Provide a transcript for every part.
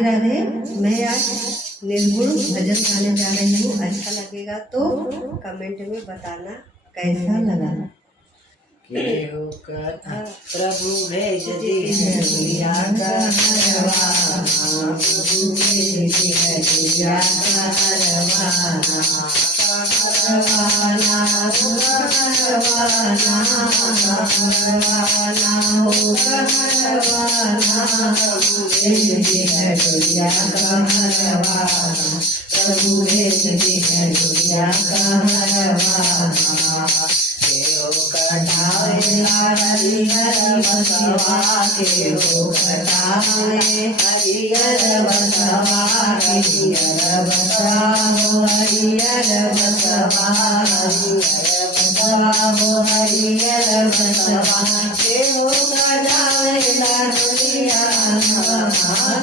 राधे। मैं आज निर्गुण भजन गाने जा रही हूँ। अच्छा लगेगा तो कमेंट में बताना कैसा लगा। केहू कथा प्रभु भेज दिया करवाना, प्रभु भेज दिया करवाना, करवाना करवाना करवाना हो करवाना, प्रभु भेज दिया करवाना, प्रभु भेज दिया करवाना। केहू कटावेला हरिहर बसवा, केहू कटावे हरिहर बसवा, हरिहर बसवा हो हरिहर बसवा, हरिहर बसवा हो हरिहर बसवा। केहू कटावेला डोलियाना,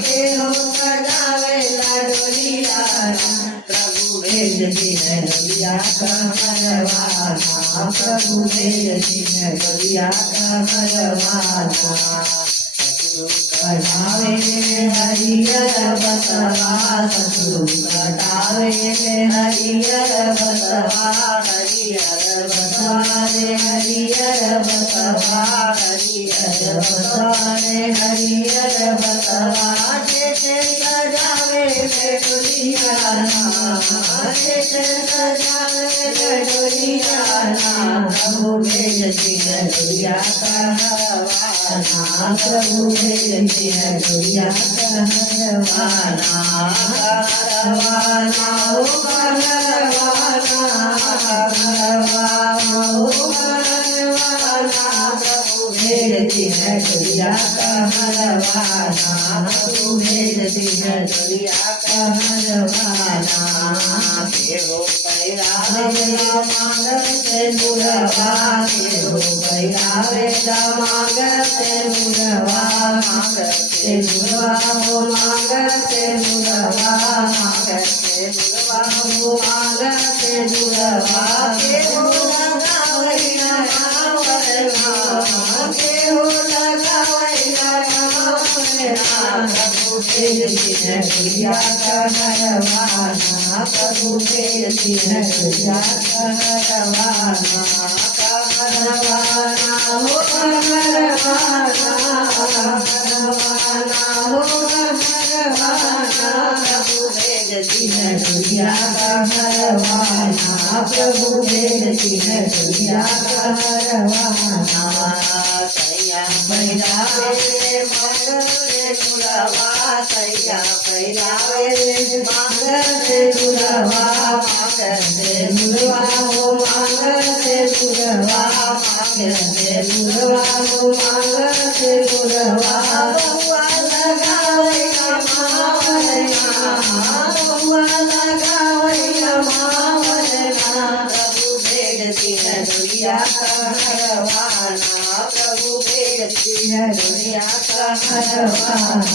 केहू कटावेला डोलियाना, प्रभु भेज दिया डोलिया कहरवाना, प्रभु भेज दिया डोलिया कहरवाना। कटावे हरिहर बसवा, ससुर कटावे हरिहर बसवा, हरिहर बसवा रे हरिहर बसवा, हरिहर बसवा रे हरिहर बसवा। जैसे सजावे डोलियाना, जैसे सजावे डोलियाना, प्रभु भेज दिया डोलिया कहरवाना, प्रभु भेज दिया डोलिया कहरवाना, कहरवाना हो कहरवाना, कहरवाना हो कहरवाना, प्रभु भेज दिया डोलिया कहरवाना, प्रभु भेज दिया डोलिया कहरवाना। केहू पैरावेला मांग से मुरवा, केहू पैरावेला मांग से मुरवा, मांग से मुरवा हो मांग से मुरवा, मांग से मुरवा हो मांग से मुरवा। केहू लगावेला नावरना, केहू लगावेला नावरना, प्रभु भेज दिया डोलिया कहरवाना, प्रभु भेज दिया डोलिया कहरवाना, कहरवाना हो कहरवाना, कहरवाना हो कहरवाना, प्रभु भेज दिया डोलिया कहरवाना, प्रभु भेज दिया डोलिया कहरवाना। सैया पैरावे मांग से मुरवा, सैया पैरावे मांग से मुरवा, मांग से मुरवा हो मांग से मुरवा, मांग से मुरवा हो मांग से मुरवा। बउआ लगावेला मावरना, बउआ लगावेला मावरना, प्रभु भेज दिया डोलिया कहरवाना, प्रभु भेज दिया डोलिया कहरवाना,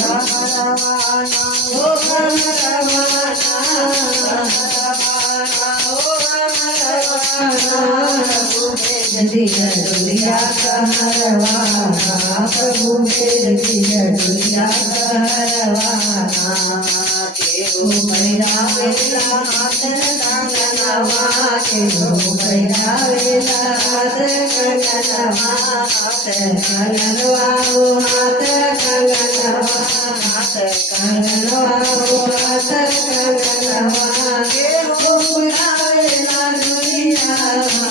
कहरवाना हो कहरवाना, कहरवाना हो कहरवाना, प्रभु भेज दिया डोलिया कहरवाना, प्रभु भेज दिया डोलिया कहरवाना। केहू पैरावेला हाथ कंगनवा, केहू पैरावेला हाथ कंगनवा, हाथ कंगनवा हो हाथ कंगनवा, हाथ कंगनवा हो हाथ कंगनवा। केहू उठावेला डोलियाना,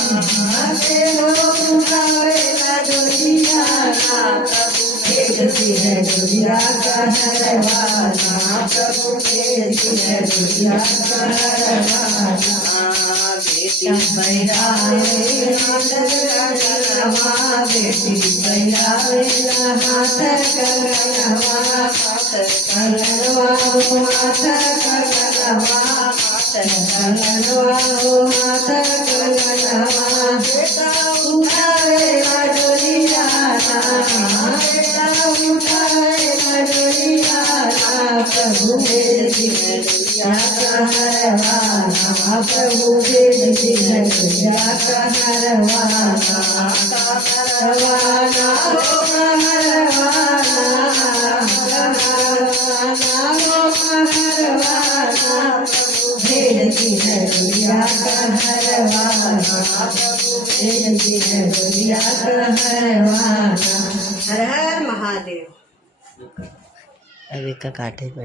केहू उठावेला डोलियाना, प्रभु भेज दिया डोलिया कहरवाना, प्रभु भेज दिया डोलिया कहरवाना। बेटी पैरावे हाथ कंगनवा, बेटी पैरावे हाथ कंगनवा, हाथ कंगनवा हो हाथ कंगनवा, हाथ कंगनवा हो हाथ कंगनवा। बेटा उठावेला डोलियाना, बेटा उठावेला डोलियाना, प्रभु भेज दिया डोलिया कहरवाना, प्रभु भेज दिया डोलिया कहरवाना, कहरवाना हो कहरवाना, कहरवाना भेज दिन डोलिया कहरवाना प्रभु भेज दिन डोलिया कहरवाना। हर हर महादेव। अभी का काटे